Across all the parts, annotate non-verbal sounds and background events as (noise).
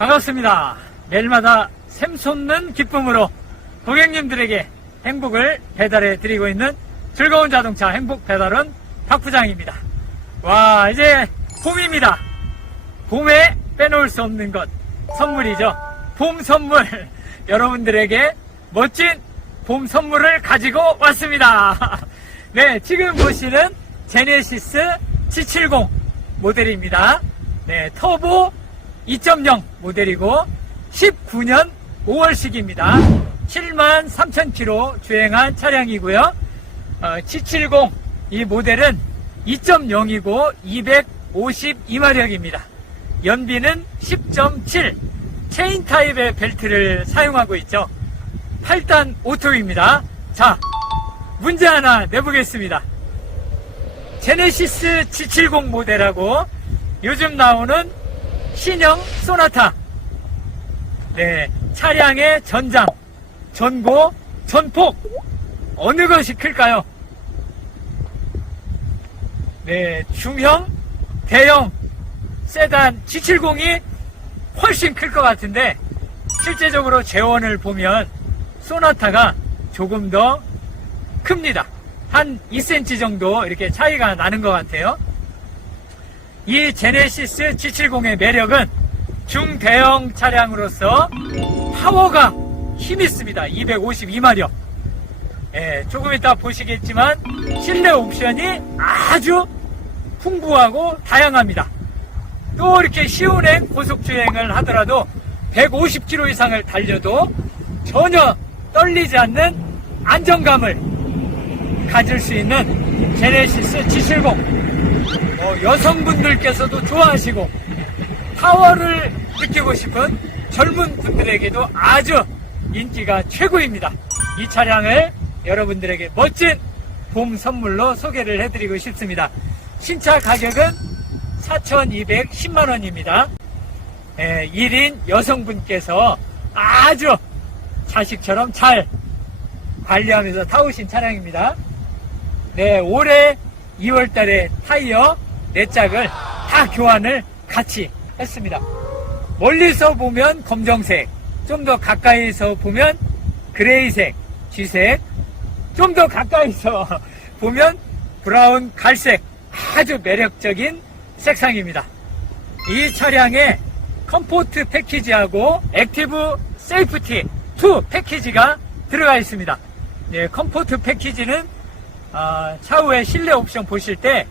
반갑습니다. 매일마다 샘솟는 기쁨으로 고객님들에게 행복을 배달해 드리고 있는 즐거운 자동차 행복 배달원 박 부장입니다. 와, 이제 봄입니다. 봄에 빼놓을 수 없는 것, 선물이죠. 봄 선물. (laughs) 여러분들에게 멋진 봄 선물을 가지고 왔습니다. (laughs) 네, 지금 보시는 제네시스 770 모델입니다. 네, 터보 2.0 모델이고 19년 5월식입니다. 7만 3천 킬로 주행한 차량이고요. 어, 770 이 모델은 2.0이고 252마력입니다. 연비는 10.7 체인 타입의 벨트를 사용하고 있죠. 8단 오토입니다. 자, 문제 하나 내보겠습니다. 제네시스 770 모델하고 요즘 나오는 신형 소나타. 네, 차량의 전장, 전고, 전폭 어느 것이 클까요? 네, 중형, 대형, 세단 G70이 훨씬 클 것 같은데 실제적으로 재원을 보면 소나타가 조금 더 큽니다. 한 2cm 정도 이렇게 차이가 나는 것 같아요. 이 제네시스 G70의 매력은 중대형 차량으로서 파워가 힘 있습니다. 252마력. 예, 조금 이따 보시겠지만 실내 옵션이 아주 풍부하고 다양합니다. 또 이렇게 시운행 고속주행을 하더라도 150km 이상을 달려도 전혀 떨리지 않는 안정감을 가질 수 있는 제네시스 G70 어, 여성분들께서도 좋아하시고 파워를 느끼고 싶은 젊은 분들에게도 아주 인기가 최고입니다. 이 차량을 여러분들에게 멋진 봄 선물로 소개를 해드리고 싶습니다. 신차 가격은 4,210만원입니다. 1인 여성분께서 아주 자식처럼 잘 관리하면서 타오신 차량입니다. 네, 올해 2월 달에 타이어 4짝을 다 교환을 같이 했습니다. 멀리서 보면 검정색, 좀 더 가까이서 보면 그레이색, 쥐색, 좀 더 가까이서 (laughs) 보면 브라운 갈색, 아주 매력적인 색상입니다. 이 차량에 컴포트 패키지하고 액티브 세이프티 2 패키지가 들어가 있습니다. 네, 컴포트 패키지는 아, 차후에 실내 옵션 보실 때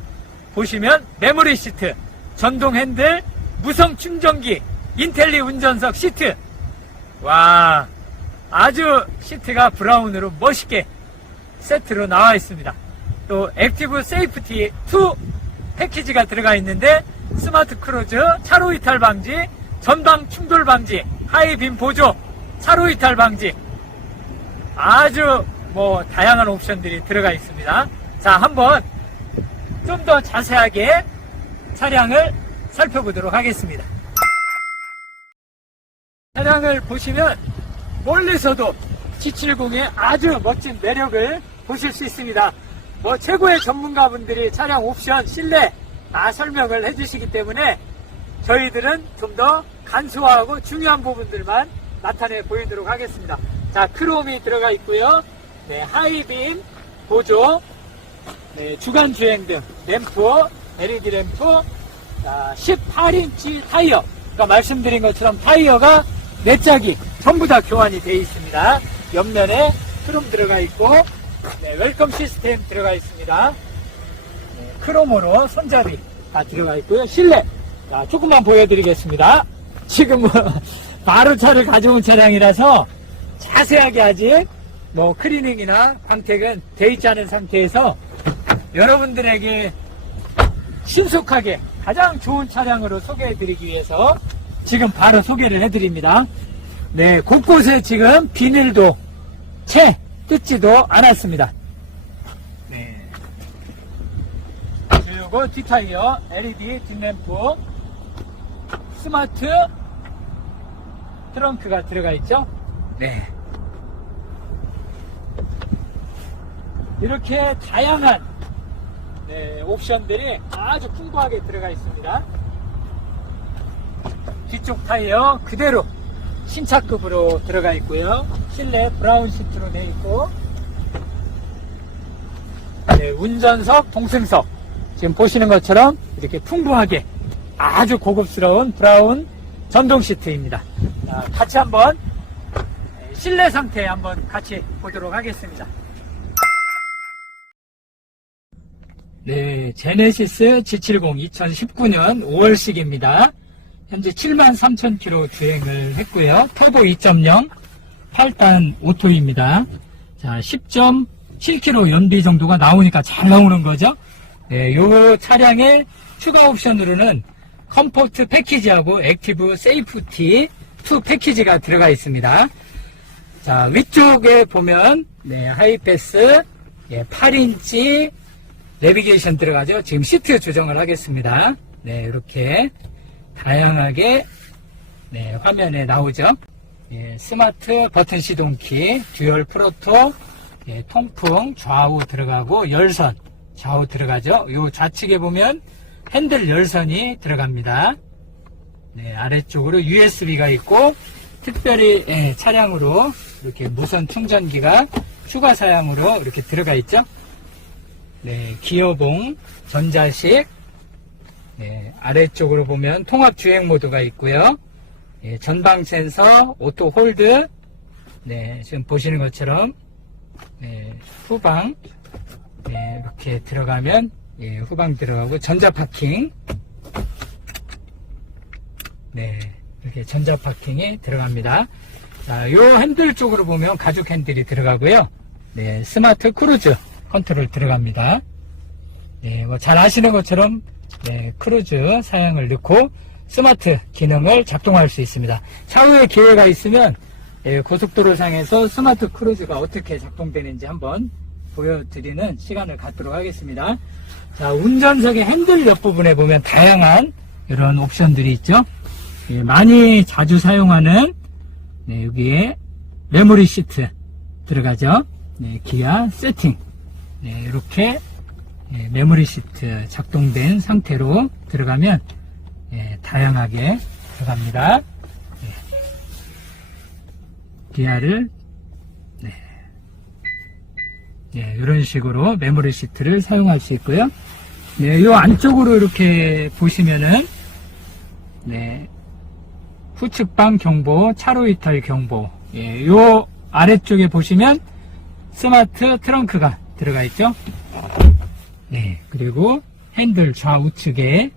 보시면 메모리 시트, 전동 핸들, 무선 충전기, 인텔리 운전석 시트. 와, 아주 시트가 브라운으로 멋있게 세트로 나와 있습니다. 또 액티브 세이프티 2 패키지가 들어가 있는데 스마트 크루즈, 차로 이탈 방지, 전방 충돌 방지, 하이빔 보조, 차로 이탈 방지. 아주 뭐 다양한 옵션들이 들어가 있습니다. 자, 한번 좀 더 자세하게 차량을 살펴보도록 하겠습니다. 차량을 보시면 멀리서도 G70의 아주 멋진 매력을 보실 수 있습니다. 뭐 최고의 전문가분들이 차량 옵션 실내 다 설명을 해주시기 때문에 저희들은 좀 더 간소하고 중요한 부분들만 나타내 보이도록 하겠습니다. 자, 크롬이 들어가 있고요. 네, 하이빔 보조, 네, 주간 주행 등 램프, LED 램프, 자, 18인치 타이어. 아까 말씀드린 것처럼 타이어가 네 짝이 전부 다 교환이 되어 있습니다. 옆면에 크롬 들어가 있고, 네, 웰컴 시스템 들어가 있습니다. 네, 크롬으로 손잡이 다 들어가 있고요. 실내. 자, 조금만 보여드리겠습니다. 지금은 (laughs) 바로 차를 가져온 차량이라서 자세하게 아직 뭐 클리닝이나 광택은 돼 있지 않은 상태에서 여러분들에게 신속하게 가장 좋은 차량으로 소개해드리기 위해서 지금 바로 소개를 해드립니다. 네, 곳곳에 지금 비닐도 채 뜯지도 않았습니다. 네. 그리고 뒷타이어, LED 뒷램프, 스마트 트렁크가 들어가 있죠? 네. 이렇게 다양한 네, 옵션들이 아주 풍부하게 들어가 있습니다. 뒤쪽 타이어 그대로 신차급으로 들어가 있고요. 실내 브라운 시트로 되어 있고 네, 운전석, 동승석 지금 보시는 것처럼 이렇게 풍부하게 아주 고급스러운 브라운 전동 시트입니다. 자, 같이 한번 네, 실내 상태 한번 같이 보도록 하겠습니다. 네, 제네시스 G70 2019년 5월식입니다. 현재 7만 3천 킬로 주행을 했고요. 터보 2.0 8단 오토입니다. 자, 10.7km 연비 정도가 나오니까 잘 나오는 거죠. 네, 요 차량의 추가 옵션으로는 컴포트 패키지하고 액티브 세이프티 2 패키지가 들어가 있습니다. 자, 위쪽에 보면 네, 하이패스 예, 8인치 내비게이션 들어가죠. 지금 시트 조정을 하겠습니다. 네, 이렇게 다양하게 네, 화면에 나오죠. 예, 스마트 버튼 시동키, 듀얼 프로토, 예, 통풍 좌우 들어가고 열선 좌우 들어가죠. 요 좌측에 보면 핸들 열선이 들어갑니다. 네, 아래쪽으로 USB가 있고 특별히 예, 차량으로 이렇게 무선 충전기가 추가 사양으로 이렇게 들어가 있죠. 네, 기어봉, 전자식, 네, 아래쪽으로 보면 통합 주행 모드가 있고요. 예, 전방 센서, 오토 홀드, 네, 지금 보시는 것처럼, 네, 후방, 네, 이렇게 들어가면, 예, 후방 들어가고, 전자 파킹, 네, 이렇게 전자 파킹이 들어갑니다. 자, 요 핸들 쪽으로 보면 가죽 핸들이 들어가고요. 네, 스마트 크루즈 컨트롤 들어갑니다. 네, 뭐잘 아시는 것처럼 네, 크루즈 사양을 넣고 스마트 기능을 작동할 수 있습니다. 차후에 기회가 있으면 예, 고속도로 상에서 스마트 크루즈가 어떻게 작동되는지 한번 보여드리는 시간을 갖도록 하겠습니다. 자, 운전석의 핸들 옆부분에 보면 다양한 이런 옵션들이 있죠. 예, 많이 자주 사용하는 네, 여기에 메모리 시트 들어가죠. 네, 기아 세팅. 네, 이렇게 예, 메모리 시트 작동된 상태로 들어가면 예, 다양하게 들어갑니다. 예. 기아를 네. 예, 이런 식으로 메모리 시트를 사용할 수 있고요. 네, 요 안쪽으로 이렇게 보시면은 네, 후측방 경보, 차로 이탈 경보. 예, 요 아래쪽에 보시면 스마트 트렁크가 들어가 있죠. 네, 그리고 핸들 좌우측에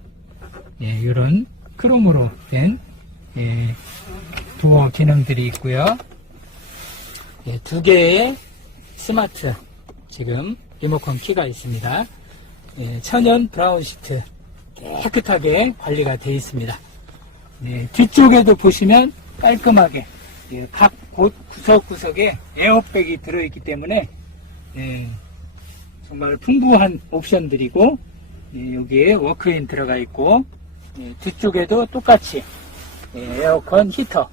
예, 이런 크롬으로 된 예, 도어 기능들이 있고요. 예, 두 개의 스마트 지금 리모컨 키가 있습니다. 예, 천연 브라운 시트 깨끗하게 관리가 되어 있습니다. 네, 뒤쪽에도 보시면 깔끔하게 예, 각 곳 구석구석에 에어백이 들어있기 때문에 예, 정말 풍부한 옵션들이고 예, 여기에 워크인 들어가 있고 예, 뒤쪽에도 똑같이 예, 에어컨 히터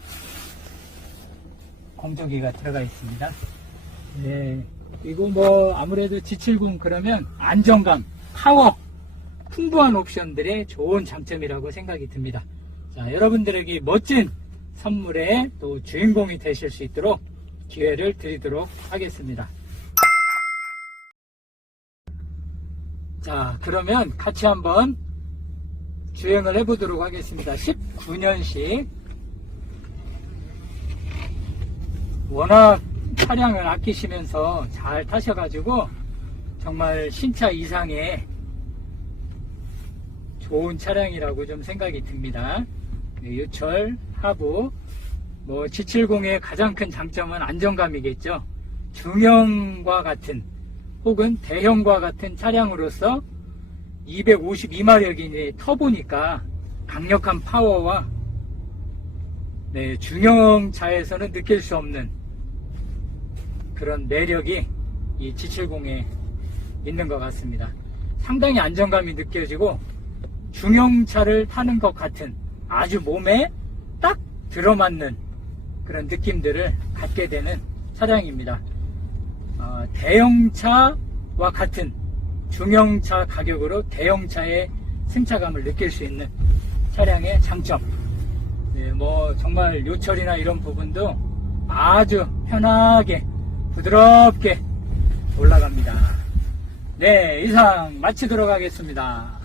건조기가 들어가 있습니다. 네, 그리고 뭐 아무래도 G70 그러면 안정감, 파워 풍부한 옵션들의 좋은 장점이라고 생각이 듭니다. 자, 여러분들에게 멋진 선물의 또 주인공이 되실 수 있도록 기회를 드리도록 하겠습니다. 자, 그러면 같이 한번 주행을 해보도록 하겠습니다. 19년식. 워낙 차량을 아끼시면서 잘 타셔가지고 정말 신차 이상의 좋은 차량이라고 좀 생각이 듭니다. 네, 유철, 하부, 뭐 G70의 가장 큰 장점은 안정감이겠죠. 중형과 같은 혹은 대형과 같은 차량으로서 252마력이 터보니까 강력한 파워와 네, 중형 차에서는 느낄 수 없는 그런 매력이 이 G70에 있는 것 같습니다. 상당히 안정감이 느껴지고 중형차를 타는 것 같은 아주 몸에 딱 들어맞는 그런 느낌들을 갖게 되는 차량입니다. 어, 대형차와 같은 중형차 가격으로 대형차의 승차감을 느낄 수 있는 차량의 장점. 네, 뭐 정말 요철이나 이런 부분도 아주 편하게 부드럽게 올라갑니다. 네, 이상 마치도록 하겠습니다.